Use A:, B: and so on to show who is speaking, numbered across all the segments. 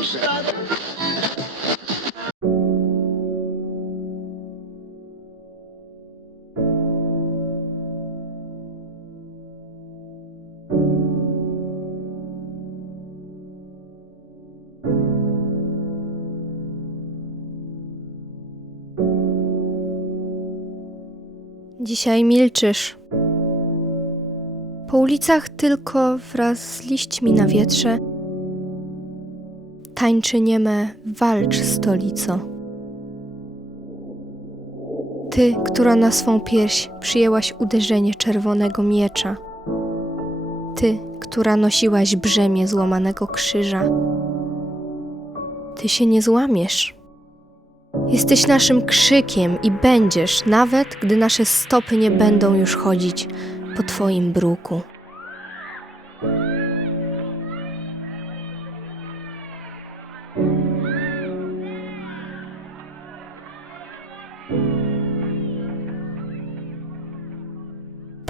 A: proszę.
B: Dzisiaj milczysz. Po ulicach tylko wraz z liśćmi na wietrze tańczy nieme walcz stolico. Ty, która na swą pierś przyjęłaś uderzenie czerwonego miecza. Ty, która nosiłaś brzemię złamanego krzyża. Ty się nie złamiesz. Jesteś naszym krzykiem i będziesz, nawet gdy nasze stopy nie będą już chodzić po Twoim bruku.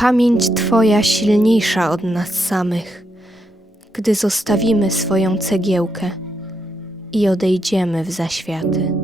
B: Pamięć Twoja silniejsza od nas samych, gdy zostawimy swoją cegiełkę i odejdziemy w zaświaty.